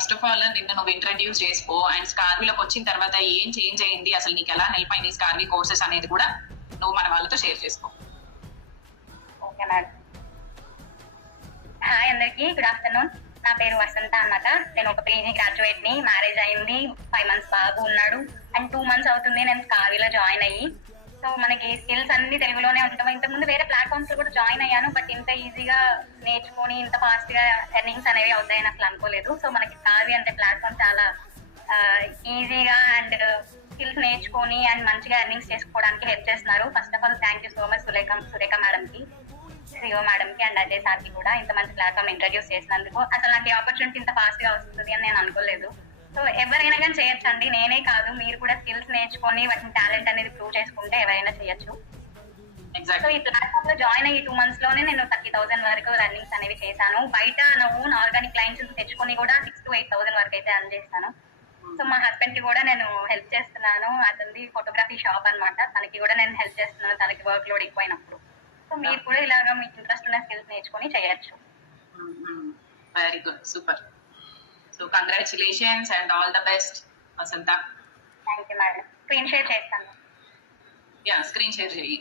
First of all నిన్ను నువ్వు introduce చేసుకో. అండ్ స్కార్వీలోకి వచ్చిన తర్వాత ఏం చేంజ్ అయింది, అసలు నీకు ఎలా హెల్ప్ అయింది స్కార్వీ కోర్సెస్ అనేది కూడా నువ్వు మన వాళ్ళతో షేర్ చేసుకో. Okay madam. హాయ్ అందరికి, గుడ్ ఆఫ్టర్నూన్. నా పేరు వసంత అన్నమాట. నేను ఒక పీజీ గ్రాడ్యుయేట్ ని. మ్యారేజ్ అయింది, 5 months బాబు ఉన్నాడు. అండ్ 2 months అవుతుంది నేను స్కార్వీలో జాయిన్ అయ్యి. సో మనకి స్కిల్స్ అన్ని తెలుగులోనే ఉంటాం. ఇంతకుముందు వేరే ప్లాట్ఫామ్స్ లో కూడా జాయిన్ అయ్యాను, బట్ ఇంత ఈజీగా నేర్చుకొని ఇంత ఫాస్ట్ గా ఎర్నింగ్స్ అనేవి అవుతాయని అసలు అనుకోలేదు. సో మనకి స్కార్వీ అంటే ప్లాట్ఫామ్ చాలా ఈజీగా అండ్ స్కిల్స్ నేర్చుకొని అండ్ మంచిగా ఎర్నింగ్స్ చేసుకోవడానికి హెల్ప్ చేస్తున్నారు. First of all thank you so much Surekha madam కి, సిఓ మేడం కి అండ్ అజయ్ సార్ కి కూడా ఇంత మంచి ప్లాట్ఫామ్ ఇంట్రడ్యూస్ చేసినందుకు. అసలు నాకు ఈ ఆపర్చునిటీ ఇంత ఫాస్ట్ గా వస్తుంది అని నేను అనుకోలేదు. సో ఎవరైనా కానీ చేయొచ్చండి, నేనే కాదు, మీరు కూడా స్కిల్స్ నేర్చుకొని వాటిని టాలెంట్ అనేది ప్రూవ్ చేసుకుంటే ఎవరైనా చేయొచ్చు. సో ఈ ప్లాట్ఫామ్ లో జాయిన్ అయ్యి 2 months లోనే నేను 30,000 వరకు రన్నింగ్స్ అనేవి చేశాను. బయట నా ఓన్ ఆర్గానిక్ క్లయింట్స్ తెచ్చుకొని కూడా 6,000 to 8,000 వరకు అయితే అర్న్ చేస్తాను. సో మా హస్బెండ్ కి కూడా నేను హెల్ప్ చేస్తున్నాను. అతనిది ఫోటోగ్రఫీ షాప్ అన్నమాట, తనకి కూడా నేను హెల్ప్ చేస్తున్నాను తనకి వర్క్ లోడ్ ఎక్కువైనప్పుడు. సో మీరు కూడా ఇలాగా మీకు ఇంట్రెస్ట్ ఉన్న స్కిల్స్ నేర్చుకొని చేయొచ్చు. Very good, super. So congratulations and all the best Vasantha. Thank you madam. Screen share చేస్తాను. యా, స్క్రీన్ షేర్ చేయి.